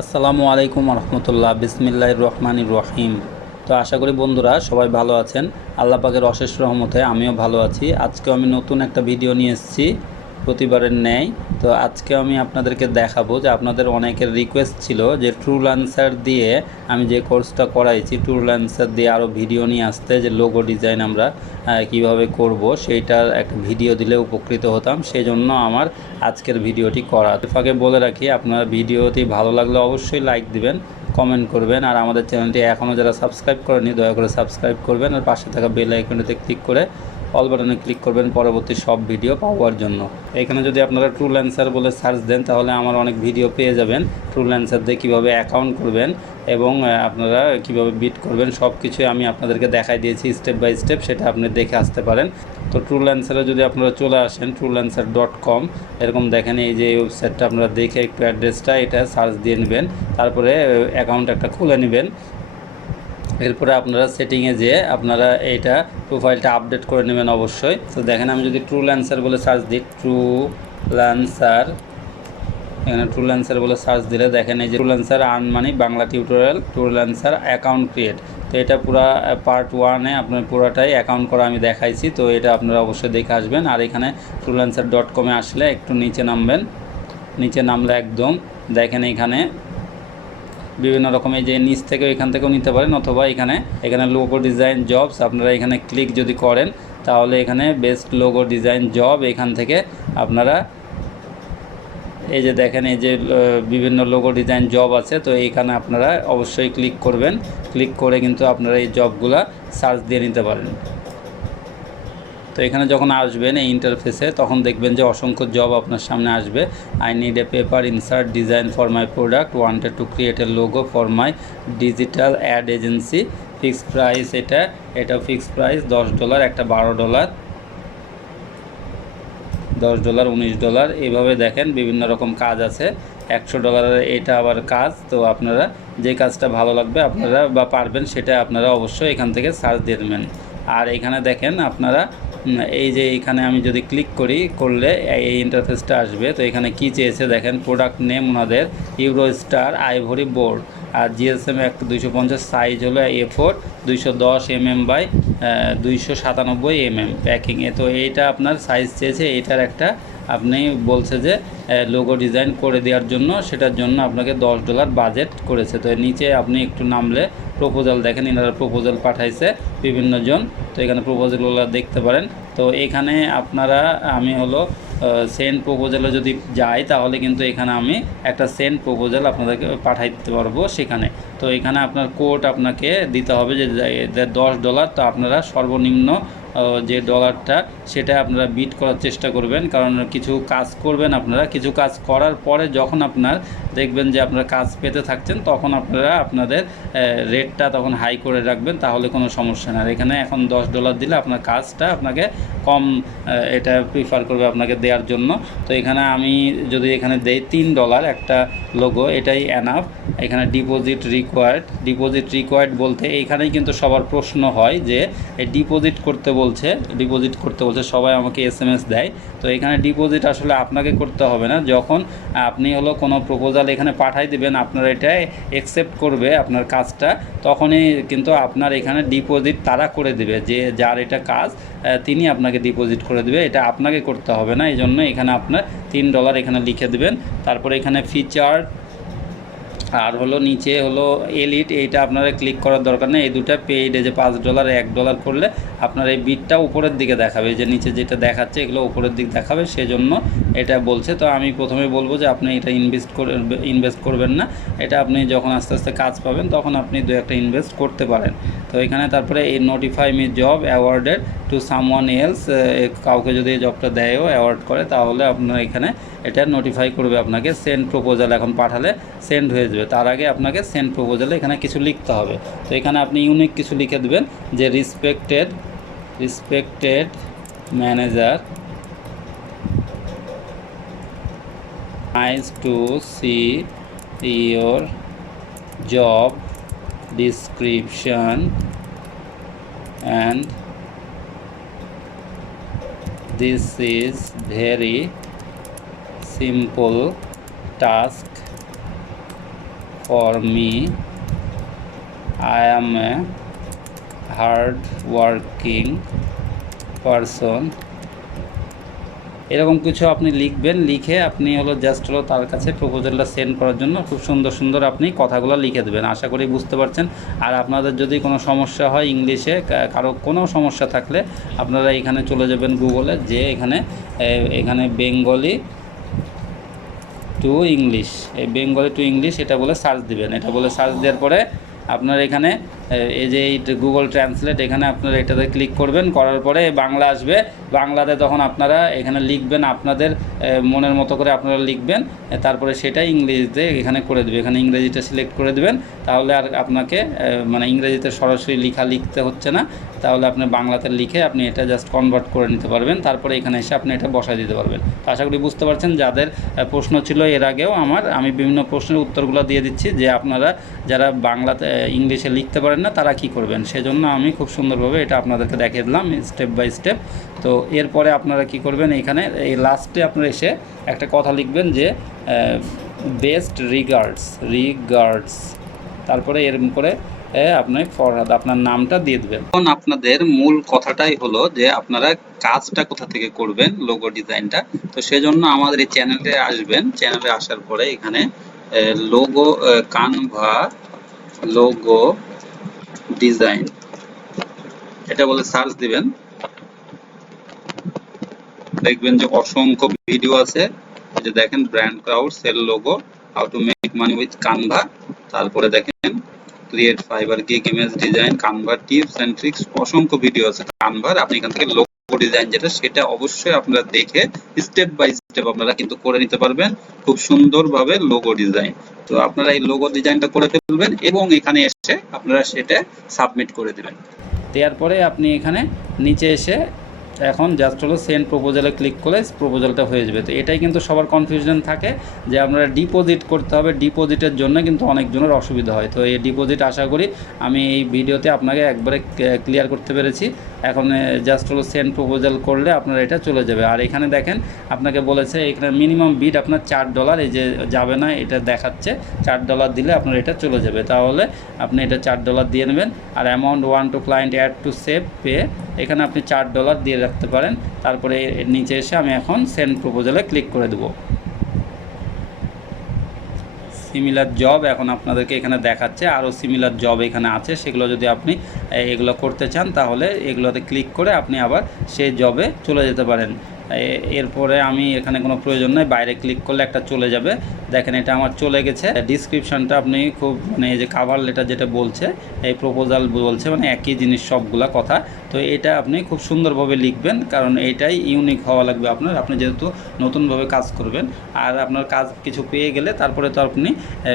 আসসালামু আলাইকুম রহমতুল্লাহ, বিসমিল্লাহির রহমানির রহিম। তো আশা করি বন্ধুরা সবাই ভালো আছেন। আল্লাহ পাকের অশেষ রহমতে আমিও ভালো আছি। আজকে আমি নতুন একটা ভিডিও নিয়ে এসেছি, প্রতিবারের ন্যায়। তো আজকে আমি আপনাদেরকে দেখাবো যে আপনাদের অনেকের রিকোয়েস্ট ছিল যে ট্রুল্যান্সার দিয়ে আমি যে কোর্সটা করাইছি, ট্রুল্যান্সার দিয়ে আরও ভিডিও নিয়ে আসতে, যে লোগো ডিজাইন আমরা কিভাবে করব সেইটার একটা ভিডিও দিলে উপকৃত হতাম। সেই জন্য আমার আজকের ভিডিওটি করা। ফাঁকে বলে রাখি, আপনার ভিডিওটি ভালো লাগলে অবশ্যই লাইক দিবেন, কমেন্ট করবেন, আর আমাদের চ্যানেলটি এখনও যারা সাবস্ক্রাইব করেনি দয়া করে সাবস্ক্রাইব করবেন, আর পাশে থাকা বেল আইকনটিতে ক্লিক করে অল বাটনে ক্লিক করবেন পরবর্তী সব ভিডিও পাওয়ার জন্য। এখানে যদি আপনারা ট্রুল্যান্সার বলে সার্চ দেন তাহলে আমার অনেক ভিডিও পেয়ে যাবেন। ট্রুল্যান্সার দিয়ে কীভাবে অ্যাকাউন্ট করবেন এবং আপনারা কীভাবে বিট করবেন সব কিছুই আমি আপনাদেরকে দেখাই দিয়েছি স্টেপ বাই স্টেপ, সেটা আপনি দেখে আসতে পারেন। তো ট্রুল্যান্সারে যদি আপনারা চলে আসেন truelancer.com, এরকম দেখেন এই যে ওয়েবসাইটটা, আপনারা দেখে একটু অ্যাড্রেসটা এটা সার্চ দিয়ে নেবেন, তারপরে অ্যাকাউন্ট একটা খুলে নেবেন। এরপরে আপনারা সেটিংয়ে যেয়ে আপনারা এইটা প্রোফাইলটা আপডেট করে নেবেন অবশ্যই। তো দেখেন আমি যদি ট্রুল্যান্সার বলে সার্চ দিই, ট্রুল্যান্সার, এখানে ট্রুল্যান্সার বলে সার্চ দিলে দেখেন এই যে Truelancer earn money Bangla tutorial Truelancer account create. তো এটা পুরো পার্ট 1-এ আপনার পুরোটাই অ্যাকাউন্ট করা আমি দেখাইছি। তো এটা আপনারা অবশ্যই দেখে আসবেন। আর এখানে truelancer.com-এ আসলে একটু নিচে নামবেন, নিচে নামলে একদম দেখেন এখানে বিভিন্ন রকমের, যে নিচ থেকে এখান থেকেও নিতে পারেন, অথবা এখানে লোগো ডিজাইন জবস, আপনারা এখানে ক্লিক যদি করেন তাহলে এখানে বেস্ট লোগো ডিজাইন জব, এখান থেকে আপনারা এই যে দেখেন এই যে বিভিন্ন লোগো ডিজাইন জব আছে। তো এইখানে আপনারা অবশ্যই ক্লিক করবেন, ক্লিক করে কিন্তু আপনারা এই জবগুলা সার্চ দিয়ে নিতে পারেন। তো এখানে যখন আসবেন এই ইন্টারফেসে তখন দেখবেন যে অসংখ্য জব আপনার সামনে আসবে। I need a paper insert design for my product, wanted to create a logo for my digital ad agency, fixed price, এটা ফিক্সড প্রাইস $10, একটা $12, $10, $19, এইভাবে দেখেন বিভিন্ন রকম কাজ আছে। $100 এটা আবার কাজ। তো আপনারা যে কাজটা ভালো লাগবে আপনারা বা পারবেন সেটা আপনারা অবশ্যই এখান থেকে সার্চ দিয়ে দেবেন। আর এখানে দেখেন আপনারা এই যে এখানে আমি যদি ক্লিক করলে এই ইন্টারফেসটা আসবে। তো এখানে কি চেয়েছে দেখেন, প্রোডাক্ট নেম ওনাদের ইউরো স্টার আইভরি বোর্ড, আর জিএসএম 250, সাইজ হলো A4, 210 mm by 297 mm packing এ। তো এইটা আপনার সাইজ চেয়েছে, এইটার একটা আপনি বলছে যে লোগো ডিজাইন করে দেওয়ার জন্য, সেটার জন্য আপনাকে $10 বাজেট করেছে। তো নিচে আপনি একটু নামলে প্রপোজাল দেখেন, এনারা প্রপোজাল পাঠাইছে বিভিন্ন জন। তো এখানে প্রপোজালগুলো দেখতে পারেন। তো এখানে আপনারা আমি হলো সেন্ড প্রপোজালে যদি যাই তাহলে কিন্তু এখানে আমি একটা সেন্ড প্রপোজাল আপনাদেরকে পাঠাই দিতে পারবো সেখানে। তো এখানে আপনার কোড আপনাকে দিতে হবে যে $10। তো আপনারা সর্বনিম্ন যে ডলারটা সেটা আপনারা বিট করার চেষ্টা করবেন, কারণ কিছু কাজ করবেন আপনারা, কিছু কাজ করার পরে যখন আপনার দেখবেন যে আপনারা কাজ পেতে থাকছেন তখন আপনারা আপনাদের রেটটা তখন হাই করে রাখবেন, তাহলে কোনো সমস্যা না। আর এখানে এখন $10 দিলে আপনার কাজটা আপনাকে কম এটা প্রিফার করবে আপনাকে দেওয়ার জন্য। তো এখানে আমি যদি এখানে দেই $3 একটা লোগো, এটাই এনাফ। এখানে ডিপোজিট রিকোয়ার্ড বলতে এইখানেই কিন্তু সবার প্রশ্ন হয় যে ডিপোজিট করতে বলছে সবাই আমাকে SMS দেয়। তো এখানে ডিপোজিট আসলে আপনাকে করতে হবে না, যখন আপনি হলো কোনো প্রপোজাল এখানে পাঠাই দেবেন, আপনার এটা অ্যাকসেপ্ট করবে আপনার কাজটা, তখনই কিন্তু আপনার এখানে ডিপোজিট তারা করে দেবে, যে যার এটা কাজ তিনি আপনাকে ডিপোজিট করে দেবে, এটা আপনাকে করতে হবে না। এই জন্য এখানে আপনার $3 এখানে লিখে দেবেন। তারপরে এখানে ফিচার আর হলো নিচে হলো এলিট, এইটা আপনারা ক্লিক করার দরকার নেই। এই দুটো পেইড, এই যে $5 $1 করলে আপনার এই বিটটা উপরের দিকে দেখাবে, যে নিচে যেটা দেখাচ্ছে এগুলো উপরের দিক দেখাবে, সেজন্য এটা বলছে। তো আমি প্রথমে বলবো যে আপনি এটা ইনভেস্ট করবেন না, এটা আপনি যখন আস্তে আস্তে কাজ পাবেন তখন আপনি 2-1টা ইনভেস্ট করতে পারেন। তো এখানে তারপরে এই notify me job awarded to someone else, কাউকে যদি এই জবটা দেয়ও অ্যাওয়ার্ড করে তাহলে আপনার এখানে এটা নোটিফাই করবে আপনাকে। সেন্ড প্রপোজাল এখন পাঠালে সেন্ড হয়ে যাবে, তার আগে আপনাকে সেন্ড প্রপোজালে এখানে কিছু লিখতে হবে। তো এখানে আপনি ইউনিক কিছু লিখে দেবেন যে respected manager, nice to see your job description and this is very simple task for me, I am A hard working person, এরকম কিছু আপনি লিখবেন। লিখে আপনি হলো জাস্ট হলো তার কাছে প্রপোজালটা সেন্ড করার জন্য খুব সুন্দর সুন্দর আপনি কথাগুলো লিখে দেবেন। আশা করি বুঝতে পারছেন। আর আপনাদের যদি কোনো সমস্যা হয় ইংলিশে, কারো কোনো সমস্যা থাকলে আপনারা এখানে চলে যাবেন গুগলে, যে এখানে বেঙ্গলি টু ইংলিশ, এই বেঙ্গলি টু ইংলিশ এটা বলে সার্চ দিবেন। এটা বলে সার্চ দেওয়ার পরে আপনার এখানে এই যে এই গুগল ট্রান্সলেট, এখানে আপনারা এটাতে ক্লিক করবেন। করার পরে বাংলা আসবে। বাংলাতে তখন আপনারা এখানে লিখবেন আপনাদের মনের মতো করে আপনারা লিখবেন। তারপরে সেটাই ইংরেজিতে এখানে করে দেবে। এখানে ইংরেজিটা সিলেক্ট করে দেবেন। তাহলে আর আপনাকে মানে ইংরেজিতে সরাসরি লিখতে হচ্ছে না। তাহলে আপনি বাংলাতে লিখে আপনি এটা জাস্ট কনভার্ট করে নিতে পারবেন। তারপরে এখানে এসে আপনি এটা বসায় দিতে পারবেন। তো আশা করি বুঝতে পারছেন। যাদের প্রশ্ন ছিল এর আগেও আমি বিভিন্ন প্রশ্নের উত্তরগুলো দিয়ে দিচ্ছি, যে আপনারা যারা বাংলাতে ইংলিশে লিখতে পারেন না তারা কি করবেন, সেজন্য আমি খুব সুন্দরভাবে এটা আপনাদেরকে দেখিয়ে দিলাম স্টেপ বাই স্টেপ। তো এরপরে আপনারা কি করবেন, এখানে এই লাস্টে আপনারা এসে একটা কথা লিখবেন যে বেস্ট রিগার্ডস, তারপরে এরকম করে আপনি ফরহাদ আপনার নামটা দিয়ে দেবেন। এখন আপনাদের মূল কথাটাই হলো যে আপনারা কাজটা কোথা থেকে করবেন, লোগো ডিজাইনটা। তো সেজন্য আমাদের এই চ্যানেলে আসবেন। চ্যানেলে আসার পরে এখানে লোগো কানভা লোগো ডিজাইন এটা বলে সার্চ দিবেন। দেখবেন যে অসংখ্য ভিডিও আছে। এই যে দেখেন brand crowd sale logo, how to make money with Canva, তারপরে দেখেন create Fiverr gig image design, Canva tips and tricks, অসংখ্য ভিডিও আছে কানভার। আপনি এখান থেকে লোগো ডিজাইন যেটা সেটা অবশ্যই আপনারা দেখে স্টেপ বাই স্টেপ আপনারা কিন্তু করে নিতে পারবেন খুব সুন্দরভাবে লোগো ডিজাইন। তো আপনারা এই লোগো ডিজাইনটা করে ফেলবেন এবং এখানে এসে আপনারা সেটা সাবমিট করে দিবেন। দেওয়ার পরে আপনি এখানে নিচে এসে এখন জাস্ট হলো সেন্ড প্রপোজালে ক্লিক করলে প্রপোজালটা হয়ে যাবে। তো এটাই কিন্তু সবার কনফিউশন থাকে যে আপনারা ডিপোজিট করতে হবে। ডিপোজিটের জন্য কিন্তু অনেকজনের অসুবিধা হয়। তো এই ডিপোজিট আশা করি আমি এই ভিডিওতে আপনাকে একবারে ক্লিয়ার করতে পেরেছি। এখন জাস্ট হলো সেন্ড প্রপোজাল করলে আপনার এটা চলে যাবে। আর এখানে দেখেন আপনাকে বলেছে এখানে মিনিমাম বিড আপনার $4, এই যে যাবে না এটা দেখাচ্ছে, $4 দিলে আপনার এটা চলে যাবে। তাহলে আপনি এটা $4 দিয়ে নেবেন। আর amount one to client add to save pay, এখানে আপনি $4 দিয়ে রাখতে পারেন। তারপরে নিচে এসে আমি এখন সেন্ড প্রপোজালে ক্লিক করে দেবো। সিমিলার জব এখন আপনাদেরকে এখানে দেখাচ্ছে, আরও সিমিলার জব এখানে আছে। সেগুলো যদি আপনি এগুলো করতে চান তাহলে এগুলোতে ক্লিক করে আপনি আবার সেই জবে চলে যেতে পারেন। এরপরে আমি এখানে কোনো প্রয়োজন নেই, বাইরে ক্লিক করলে একটা চলে যাবে। দেখেন এটা আমার চলে গেছে। ডিসক্রিপশানটা আপনি খুব মানে এই যে কাভার লেটার যেটা বলছে, এই প্রপোজাল বলছে, মানে একই জিনিস সবগুলা কথা। তো এটা আপনি খুব সুন্দরভাবে লিখবেন, কারণ এইটাই ইউনিক হওয়া লাগবে আপনার। আপনি যেহেতু নতুনভাবে কাজ করবেন আর আপনার কাজ কিছু পেয়ে গেলে তারপরে তো আপনি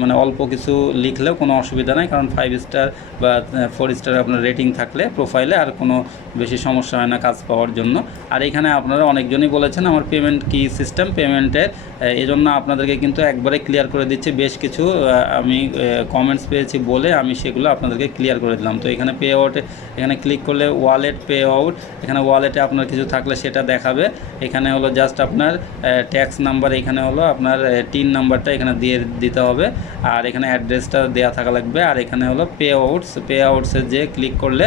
মানে অল্প কিছু লিখলেও কোনো অসুবিধা নাই, কারণ 5 স্টার বা 4 স্টার আপনার রেটিং থাকলে প্রোফাইলে আর কোনো বেশি সমস্যা হয় না কাজ পাওয়ার জন্য। আর এখানে আপনারা অনেকজনই বলেছেন আমার পেমেন্ট কি সিস্টেম, পেমেন্টের এই জন্য আপনাদেরকে কিন্তু একবারে ক্লিয়ার করে দিচ্ছি। বেশ কিছু আমি কমেন্টস পেয়েছি বলে আমি সেগুলো আপনাদেরকে ক্লিয়ার করে দিলাম। তো এখানে পে আউটে এখানে ক্লিক করলে ওয়ালেট পে আউট, এখানে ওয়ালেটে আপনার কিছু থাকলে সেটা দেখাবে। এখানে হলো জাস্ট আপনার ট্যাক্স নাম্বার, এখানে হলো আপনার টিন নাম্বারটা এখানে দিয়ে দিতে হবে। আর এখানে অ্যাড্রেসটা দেওয়া থাকা লাগবে। আর এখানে হলো পে আউটসে যে ক্লিক করলে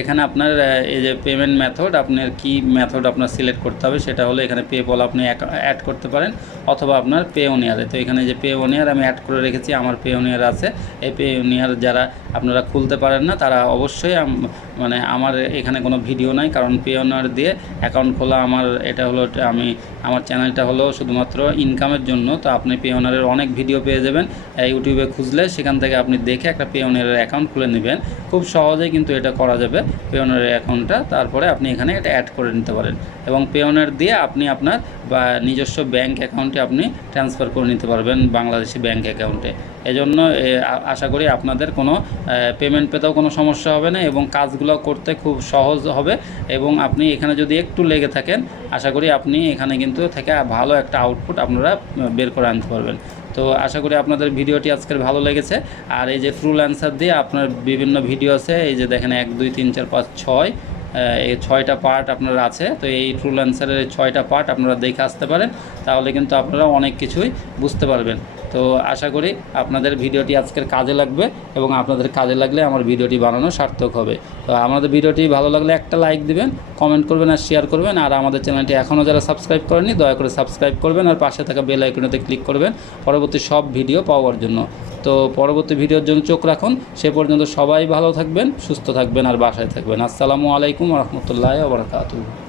এখানে আপনার এই যে পেমেন্ট মেথড, আপনার কি মেথড আপনার সিলেক্ট করতে হবে সেটা হলো এখানে পেপল আপনি অ্যাড করতে পারেন অথবা আপনার পেওনিয়ারে। তো এখানে যে পেওনিয়ার আমি অ্যাড করে রেখেছি, আমার পেওনিয়ার আছে। এই পেওনিয়ার যারা আপনারা খুলতে পারেন না তারা অবশ্যই মানে আমার এখানে কোনো ভিডিও নাই, কারণ পেওনিয়ার দিয়ে অ্যাকাউন্ট খোলা এটা হলো আমার চ্যানেলটা হলো শুধুমাত্র ইনকামের জন্য। তো আপনি পেওনিয়ারের অনেক ভিডিও পেয়ে যাবেন ইউটিউবে খুঁজলে, সেখান থেকে আপনি দেখে একটা পেওনিয়ারের অ্যাকাউন্ট খুলে নেবেন। খুব সহজেই কিন্তু এটা করা যাবে পেওনিয়ারের অ্যাকাউন্টটা। তারপরে আপনি এখানে এটা অ্যাড করে নিতে পারেন এবং পেওনিয়ার দিয়ে আপনি আপনার বা নিজস্ব ব্যাংক অ্যাকাউন্টে আপনি ট্রান্সফার করে নিতে পারবেন বাংলাদেশি ব্যাংক অ্যাকাউন্টে। এজন্য আশা করি আপনাদের কোনো পেমেন্ট পেতেও কোনো সমস্যা হবে না এবং কাজগুলো করতে খুব সহজ হবে। এবং আপনি এখানে যদি একটু লেগে থাকেন আশা করি আপনি এখানে কিন্তু থেকে ভালো একটা আউটপুট আপনারা বের করে আনতে পারবেন। তো আশা করি আপনাদের ভিডিওটি আজকের ভালো লেগেছে। আর এই যে ফ্রিল্যান্সার দিয়ে আপনার বিভিন্ন ভিডিও আছে, এই যে দেখেন 1 2 3 4 5 6 এই 6টা পার্ট আপনার আছে। তো এই ফ্রিল্যান্সারের 6টা পার্ট আপনারা দেখে আসতে পারেন, তাহলে কিন্তু আপনারা অনেক কিছুই বুঝতে পারবেন। তো আশা করি আপনাদের ভিডিওটি আজকের কাজে লাগবে এবং আপনাদের কাজে লাগলে আমার ভিডিওটি বানানো সার্থক হবে। তো আমাদের ভিডিওটি ভালো লাগলে একটা লাইক দিবেন, কমেন্ট করবেন আর শেয়ার করবেন। আর আমাদের চ্যানেলটি এখনও যারা সাবস্ক্রাইব করেননি দয়া করে সাবস্ক্রাইব করবেন আর পাশে থাকা বেল আইকনেতে ক্লিক করবেন পরবর্তী সব ভিডিও পাওয়ার জন্য। তো পরবর্তী ভিডিওর জন্য চোখ রাখুন। সে পর্যন্ত সবাই ভালো থাকবেন, সুস্থ থাকবেন আর বাসায় থাকবেন। আসসালামু আলাইকুম ওয়া রাহমাতুল্লাহি ওয়া বারাকাতুহু।